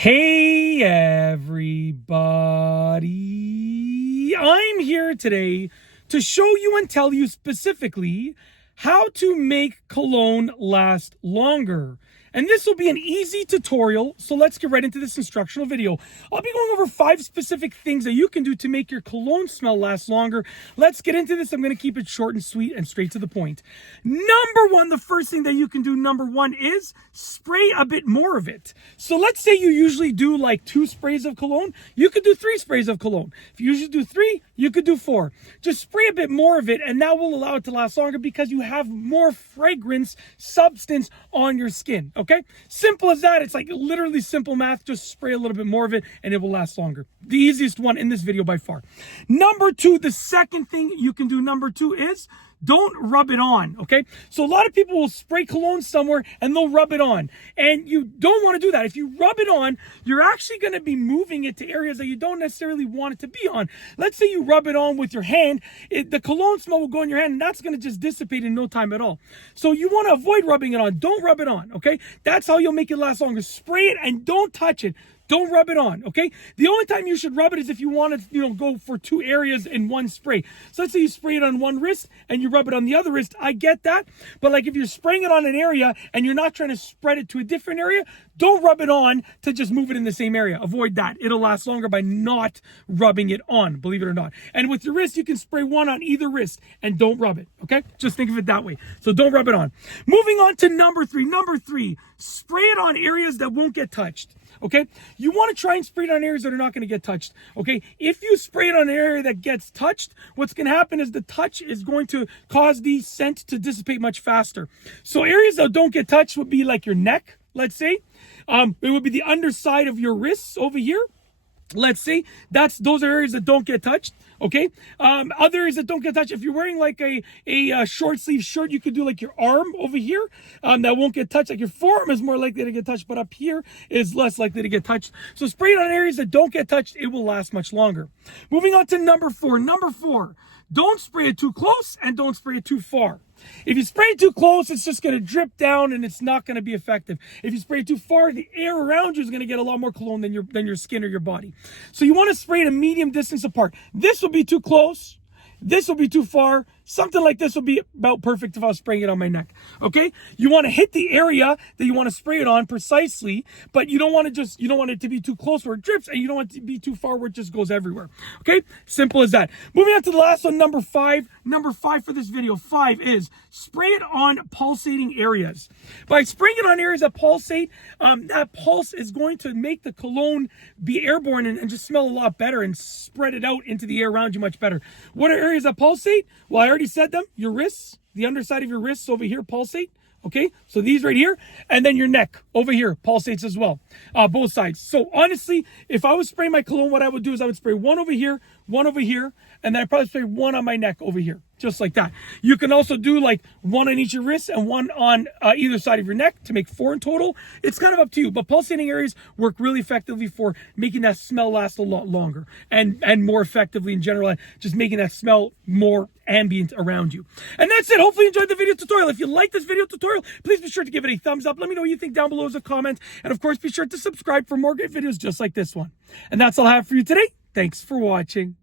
Hey everybody, I'm here today to show you and tell you specifically how to make cologne last longer. And this will be an easy tutorial, so let's get right into this instructional video. I'll be going over 5 specific things that you can do to make your cologne smell last longer. Let's get into this. I'm going to keep it short and sweet and straight to the point. Number 1, the first thing that you can do, number 1, is spray a bit more of it. So let's say you usually do like 2 sprays of cologne. You could do 3 sprays of cologne. If you usually do 3, you could do 4. Just spray a bit more of it, and that will allow it to last longer because you have more fragrance substance on your skin. Okay? Simple as that. It's like literally simple math. Just spray a little bit more of it and it will last longer. The easiest one in this video by far. Number 2, the second thing you can do, number 2, is don't rub it on, okay? So a lot of people will spray cologne somewhere and they'll rub it on. And you don't want to do that. If you rub it on, you're actually going to be moving it to areas that you don't necessarily want it to be on. Let's say you rub it on with your hand, the cologne smell will go in your hand and that's going to just dissipate in no time at all. So you want to avoid rubbing it on. Don't rub it on, okay? That's how you'll make it last longer. Spray it and don't touch it. Don't rub it on, okay? The only time you should rub it is if you want to, go for 2 areas in one spray. So let's say you spray it on one wrist and you rub it on the other wrist. I get that. But like if you're spraying it on an area and you're not trying to spread it to a different area, don't rub it on to just move it in the same area. Avoid that. It'll last longer by not rubbing it on, believe it or not. And with your wrist, you can spray one on either wrist and don't rub it, okay? Just think of it that way. So don't rub it on. Moving on to number 3. Number 3, spray it on areas that won't get touched. Okay, you want to try and spray it on areas that are not going to get touched. Okay, if you spray it on an area that gets touched, what's going to happen is the touch is going to cause the scent to dissipate much faster. So areas that don't get touched would be like your neck, let's say. It would be the underside of your wrists over here. Let's say those are areas that don't get touched. Okay. Other areas that don't get touched. If you're wearing like a short sleeve shirt, you could do like your arm over here. That won't get touched. Like your forearm is more likely to get touched, but up here is less likely to get touched. So spray it on areas that don't get touched. It will last much longer. Moving on to number 4. Number 4, don't spray it too close and don't spray it too far. If you spray it too close, it's just going to drip down and it's not going to be effective. If you spray it too far, the air around you is going to get a lot more cologne than your skin or your body. So you want to spray it a medium distance apart. This will be too close. This will be too far. Something like this will be about perfect if I was spraying it on my neck. Okay? You want to hit the area that you want to spray it on precisely, but you don't want it to be too close where it drips, and you don't want it to be too far where it just goes everywhere. Okay? Simple as that. Moving on to the last one, number 5. Number 5 for this video, 5 is spray it on pulsating areas. By spraying it on areas that pulsate, that pulse is going to make the cologne be airborne and just smell a lot better and spread it out into the air around you much better. What are areas that pulsate? Well, I already said them. Your wrists, the underside of your wrists over here pulsate. Okay, so these right here, and then your neck over here pulsates as well, both sides. So honestly, if I was spraying my cologne, what I would do is I would spray one over here, and then I'd probably spray one on my neck over here, just like that. You can also do like one on each of your wrists and one on either side of your neck to make 4 in total. It's kind of up to you, but pulsating areas work really effectively for making that smell last a lot longer and more effectively in general, just making that smell more ambient around you. And that's it. Hopefully you enjoyed the video tutorial. If you like this video tutorial, please be sure to give it a thumbs up. Let me know what you think down below as a comment. And of course, be sure to subscribe for more great videos just like this one. And that's all I have for you today. Thanks for watching.